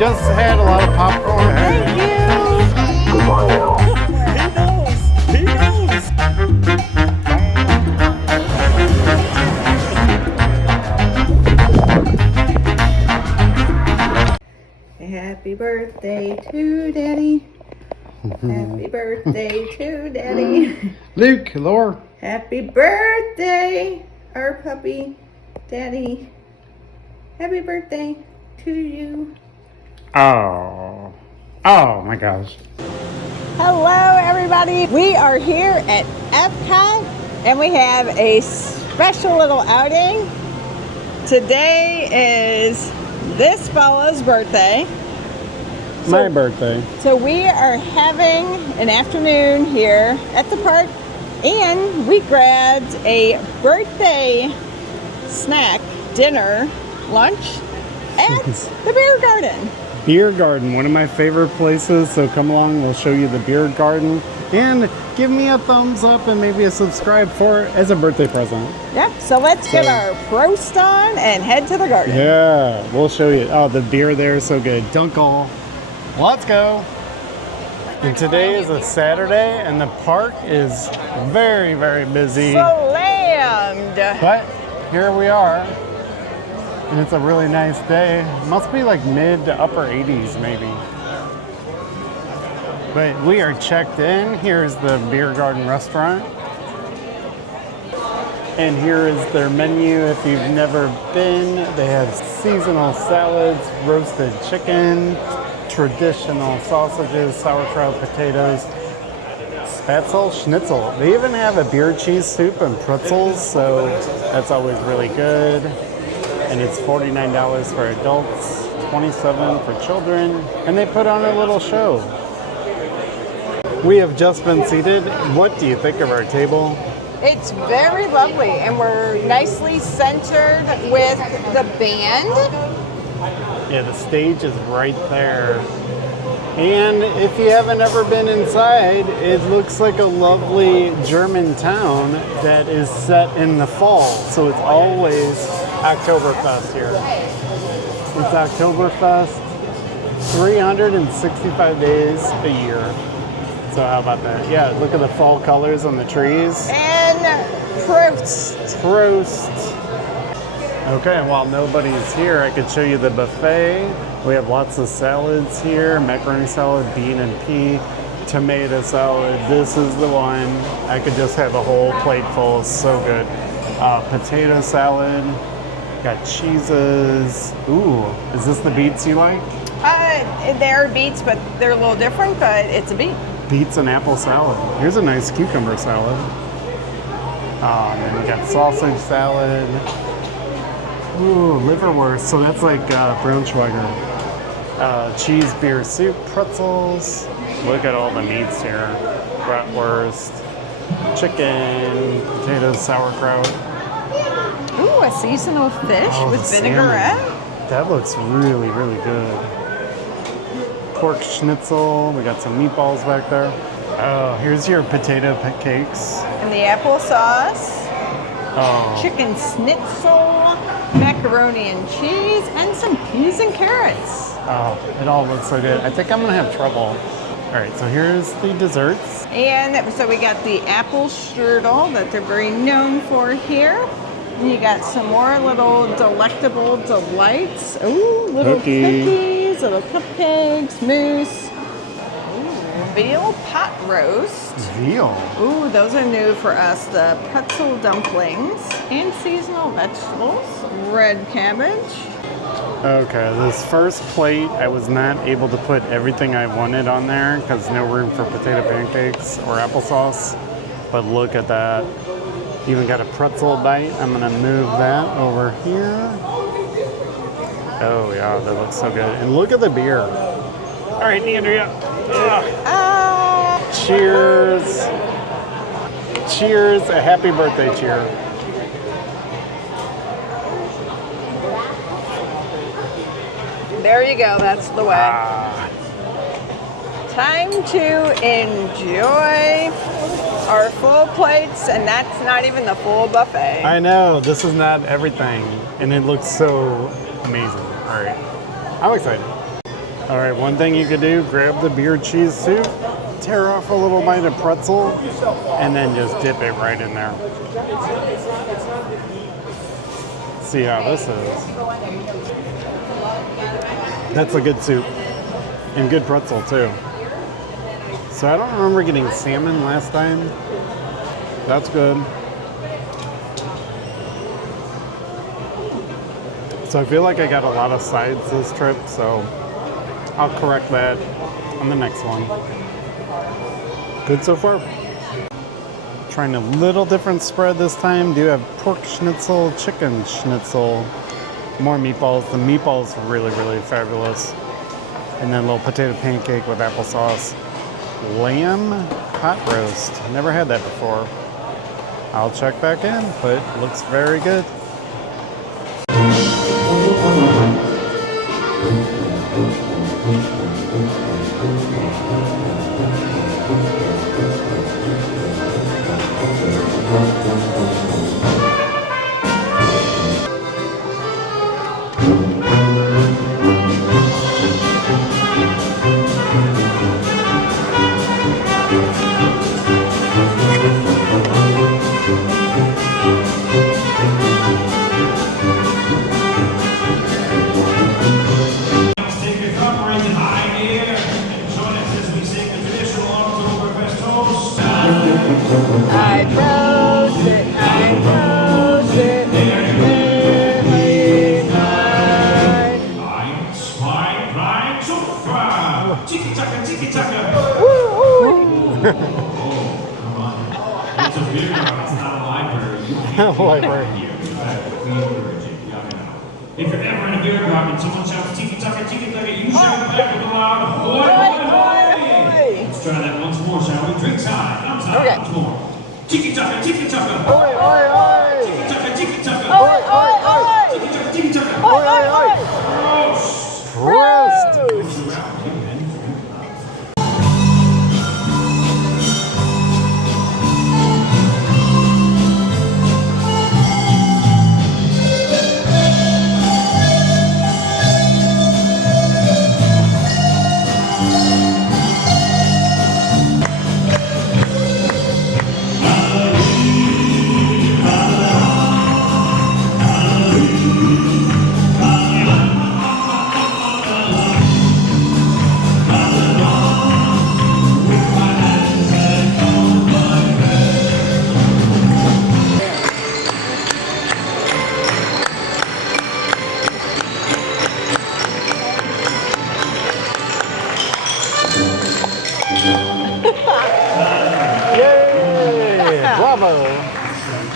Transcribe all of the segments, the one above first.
just had a lot of popcorn. Thank you. He knows. Happy birthday to Daddy. Happy birthday to Daddy. Luke, Laura. Happy birthday, our puppy, Daddy. Happy birthday to you. Oh my gosh. Hello everybody, we are here at Epcot and we have a special little outing. Today is this fella's birthday. My birthday. So we are having an afternoon here at the park and we grabbed a birthday snack, dinner, lunch at the Biergarten. Biergarten, one of my favorite places. So come along, we'll show you the Biergarten. And give me a thumbs up and maybe a subscribe for it as a birthday present. Yep, so let's get our Prost on and head to the garden. Yeah, we'll show you. Oh, the beer there is so good. Dunk all. Let's go. And today is a Saturday and the park is very, very busy. Slammed. But here we are. And it's a really nice day. Must be like mid to upper 80s maybe. But we are checked in. Here's the Biergarten restaurant. And here is their menu if you've never been. They have seasonal salads, roasted chicken, traditional sausages, sauerkraut, potatoes, spatzel, schnitzel. They even have a beer cheese soup and pretzels, so that's always really good. And it's $49 for adults, $27 for children, and they put on a little show. We have just been seated. What do you think of our table? It's very lovely and we're nicely centered with the band. Yeah, the stage is right there. And if you haven't ever been inside, it looks like a lovely German town that is set in the fall. So it's always Oktoberfest here. It's Oktoberfest 365 days a year. So how about that? Yeah, look at the fall colors on the trees. And Prost. Prost. Okay, and while nobody's here, I could show you the buffet. We have lots of salads here, macaroni salad, bean and pea, tomato salad. This is the one. I could just have a whole plate full, it's so good. Potato salad, got cheeses. Ooh, is this the beets you like? They're beets, but they're a little different, but it's a beet. Beets and apple salad. Here's a nice cucumber salad. And then we got sausage salad. Ooh, liverwurst. So that's like Braunschweiger. Cheese beer soup, pretzels. Look at all the meats here. Bratwurst, chicken, potatoes, sauerkraut. Ooh, a seasonal fish with vinaigrette. Salmon. That looks really, really good. Pork schnitzel. We got some meatballs back there. Oh, here's your potato cakes. And the applesauce. Oh. Chicken schnitzel, macaroni and cheese, and some peas and carrots. Oh, it all looks so good. I think I'm gonna have trouble. All right, so here's the desserts. And so we got the apple strudel that they're very known for here. And you got some more little delectable delights. Ooh, little cookies, little cupcakes, mousse. Veal pot roast. Veal. Ooh, those are new for us. The pretzel dumplings and seasonal vegetables. Red cabbage. Okay, this first plate, I was not able to put everything I wanted on there because no room for potato pancakes or applesauce. But look at that. Even got a pretzel bite. I'm gonna move that over here. Oh yeah, that looks so good. And look at the beer. All right, Andrea. Cheers. Cheers. A happy birthday cheer. There you go. That's the way. Time to enjoy our full plates, and that's not even the full buffet. I know. This is not everything. And it looks so amazing. All right. I'm excited. All right, one thing you could do, grab the beer cheese soup, tear off a little bite of pretzel, and then just dip it right in there. See how this is. That's a good soup. And good pretzel too. So I don't remember getting salmon last time. That's good. So I feel like I got a lot of sides this trip, so I'll correct that on the next one. Good so far. Trying a little different spread this time. Do have pork schnitzel, chicken schnitzel, more meatballs. The meatballs are really, really fabulous. And then a little potato pancake with applesauce. Lamb hot roast. Never had that before. I'll check back in, but it looks very good. I roast it, It's a Biergarten, it's not a library. You can't Library. here. We encourage it. If you're ever in a Biergarten and someone shouts tiki taka, you shout back with a loud hoy, hoy, hoy. Let's try that once more, shall we? Drinks high, thumbs high, once more. Tiki taka, Oi, oi, oi! tiki taka. Oi, oi, oi! Tiki taka. Oi, oi, oi! Roast. Roast!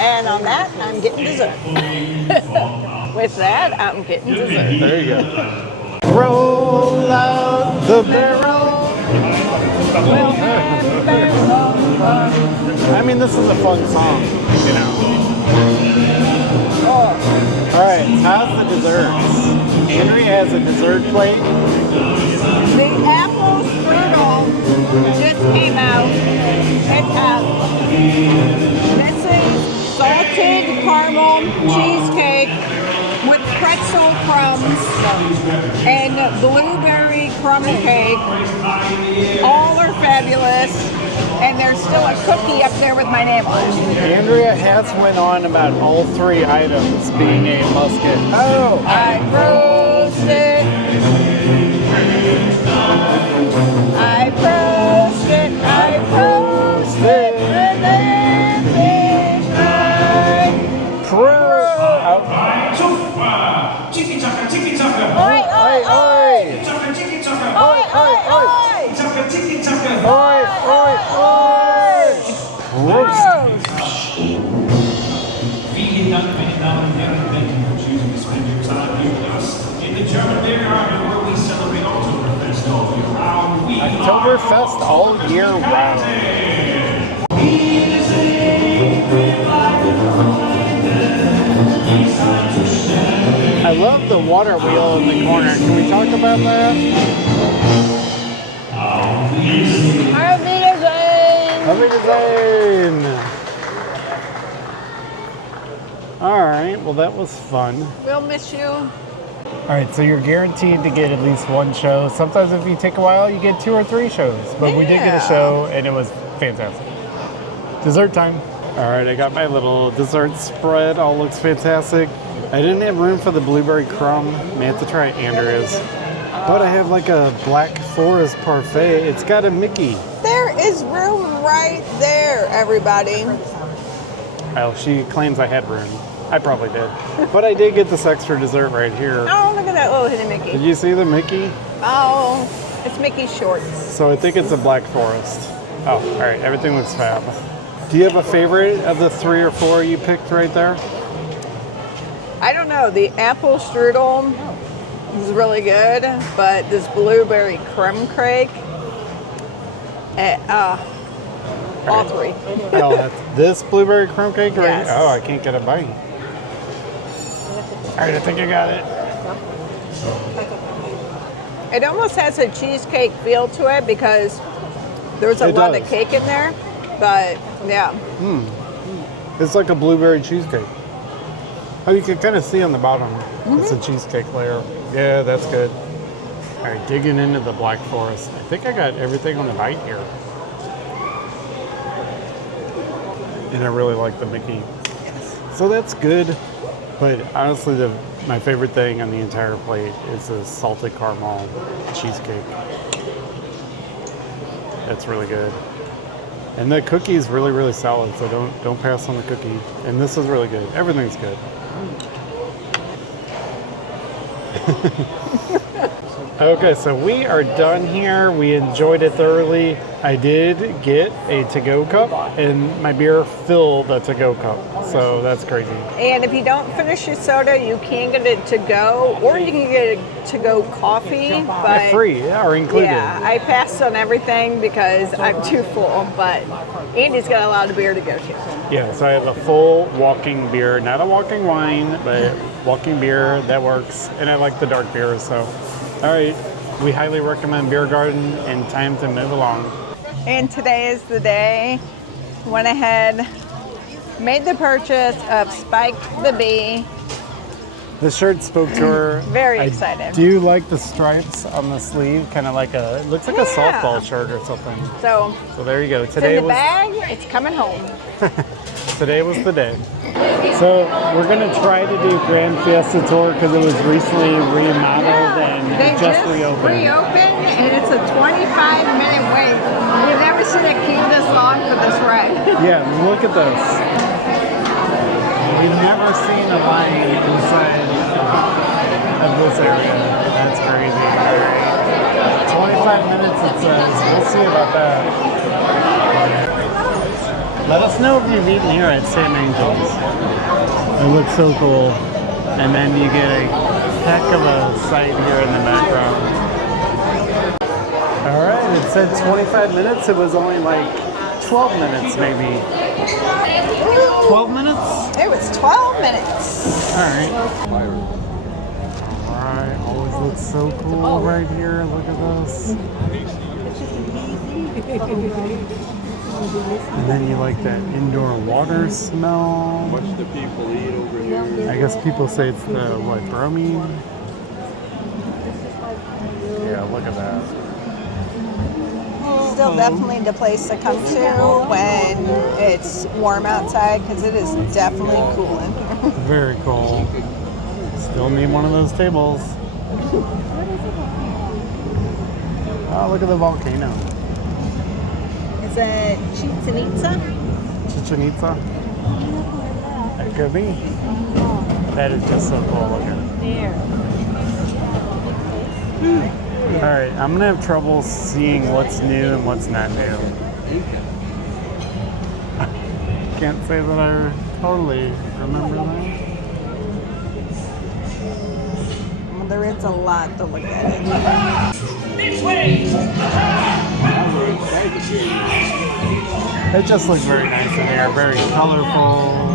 And on that, I'm getting dessert. With that, I'm getting dessert. There you go. Roll out the barrel. I mean, this is a fun song, you know. All right, how's the desserts? Henry has a dessert plate. The apple strudel just came out. This is salted caramel cheesecake with pretzel crumbs and blueberry crumble cake. All are fabulous, and there's still a cookie up there with my name on it. Andrea has went on about all three items being a musket. Oh! I roast it. I roast it. I roast it. And then fish fry. Tiki taka. Oi, oi, oi. Tiki taka. Oi, oi, oi. Tiki taka. Oi, oi, oi! Roast! Vielen Dank, meine Damen und Herren. Thank you for choosing to spend your time here with us in the German Biergarten, where we celebrate Oktoberfest all year round. Oktoberfest all year round. I love the water wheel in the corner. Can we talk about that? Auf Wiedersehen. Have a design. All right. Well, that was fun. We'll miss you. All right, so you're guaranteed to get at least one show. Sometimes if you take a while, you get 2 or 3 shows. But we did get a show, and it was fantastic. Dessert time. All right, I got my little dessert spread. All looks fantastic. I didn't have room for the blueberry crumb. May have to try Andrea's. But I have like a Black Forest parfait. It's got a Mickey. There is room right there, everybody. Oh, she claims I had room. I probably did. But I did get this extra dessert right here. Oh, look at that little hidden Mickey. Did you see the Mickey? Oh, it's Mickey shorts. So I think it's a Black Forest. Oh, all right. Everything looks fab. Do you have a favorite of the 3 or 4 you picked right there? I don't know. The apple strudel is really good, but this blueberry crumb cake, all 3. Oh, that's this blueberry crumb cake? Right? Yes. Oh, I can't get a bite. All right, I think I got it. It almost has a cheesecake feel to it because there's a lot of cake in there, but yeah. It's like a blueberry cheesecake. Oh, you can kind of see on the bottom. It's a cheesecake layer. Yeah, that's good. All right, digging into the Black Forest. I think I got everything on the bite here. And I really like the Mickey. So that's good. But honestly, my favorite thing on the entire plate is the salted caramel cheesecake. That's really good. And the cookie is really, really solid, so don't pass on the cookie. And this is really good. Everything's good. Okay, so we are done here. We enjoyed it thoroughly. I did get a to-go cup, and my beer filled a to-go cup. So that's crazy. And if you don't finish your soda, you can get it to go, or you can get a to-go coffee. But free, yeah, or included. Yeah, I passed on everything because I'm too full. But Andy's got a lot of beer to go to. Yeah, so I have a full walking beer, not a walking wine, but walking beer that works. And I like the dark beers, so. All right, we highly recommend Biergarten, and time to move along. And today is the day. Went ahead, made the purchase of Spike the Bee. The shirt spoke to her. Very excited. Do you like the stripes on the sleeve? Kind of like it looks like a softball shirt or something. So there you go. It's in the bag, it's coming home. Today was the day. So we're gonna try to do Grand Fiesta Tour because it was recently remodeled and They just reopened. And it's a 25-minute wait. You've never seen a queue this long for this ride. Yeah, look at this. We've never seen a line inside of this area. That's crazy. All right. 25 minutes it says. We'll see about that. Let us know if you've eaten here at St. Angel's. It looks so cool. And then you get a heck of a sight here in the background. All right, it said 25 minutes. It was only like 12 minutes maybe. 12 minutes? It was 12 minutes. All right. All right, always looks so cool right here. Look at this. And then you like that indoor water smell. Watch the people eat over here. I guess people say it's the, what, bromine? Yeah, look at that. Still definitely the place to come to when it's warm outside because it is definitely cool in here. Very cool. Still need one of those tables. Oh, look at the volcano. Is it Chichen Itza? Chichen Itza? That could be. That is just so cool looking. All right, I'm gonna have trouble seeing what's new and what's not new. Can't say that I totally remember that. Well, there is a lot to look at. This way! It just looks very nice in here, very colorful.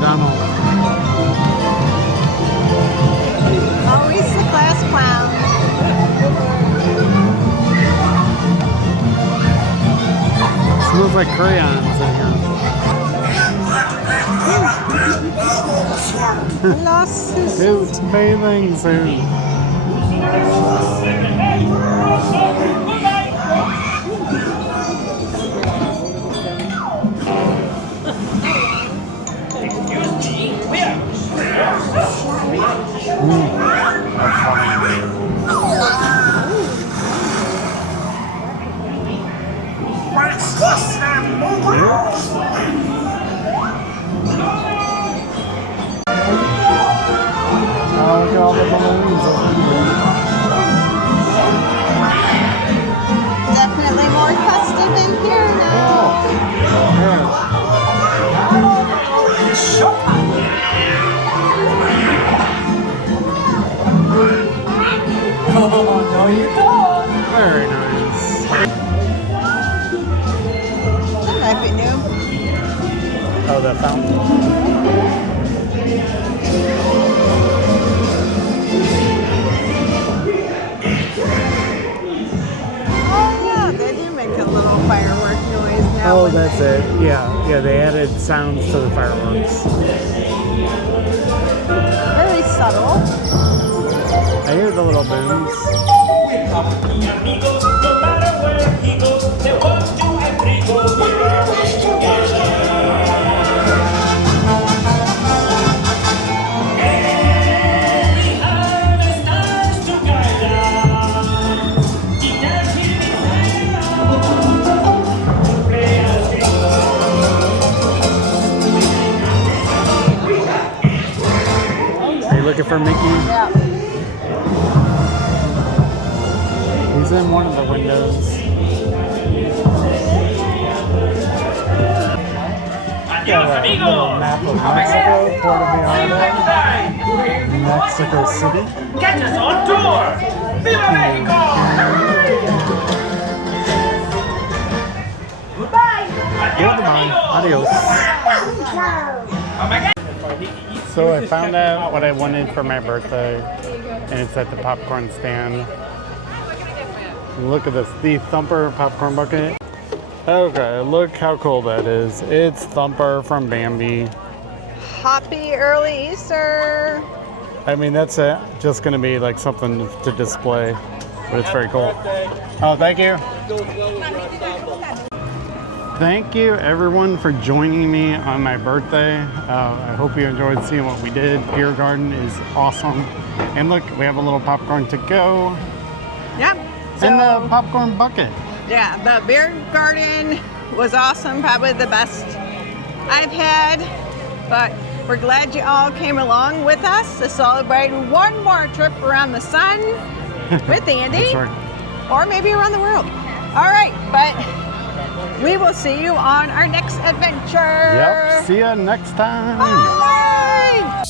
Donald. Always the class clown. Smells like crayons in here. Lost his His bathing suit. Oh, look at all the balloons over here. definitely more festive in here now. Very nice. That might be new. Oh, the fountain. Oh yeah, they do make a little firework noise now. Oh, when that's they- it. Yeah, they added sounds to the fireworks. Very subtle. I hear the little booms. Amigos, no matter where he goes, they want to and three go. We're always together. We have the stars to guide us. Y that's Are you looking for Mickey? Yeah. He's in one of the windows. Got a little map of Mexico, Puerto Vallarta, Mexico City. Catch us on tour. Viva Mexico! Goodbye. Goodbye. Adios. So I found out what I wanted for my birthday, and it's at the popcorn stand. Look at this, the Thumper popcorn bucket. Okay, look how cool that is. It's Thumper from Bambi. Happy early Easter. I mean, that's just going to be like something to display, but it's very cool. Oh, thank you. Thank you everyone for joining me on my birthday. I hope you enjoyed seeing what we did. Biergarten is awesome. And look, we have a little popcorn to go. Yep. And the popcorn bucket. Yeah, the Biergarten was awesome, probably the best I've had. But we're glad you all came along with us to celebrate one more trip around the sun with Andy. That's right. Or maybe around the world. All right, but we will see you on our next adventure. Yep, see ya next time. Bye.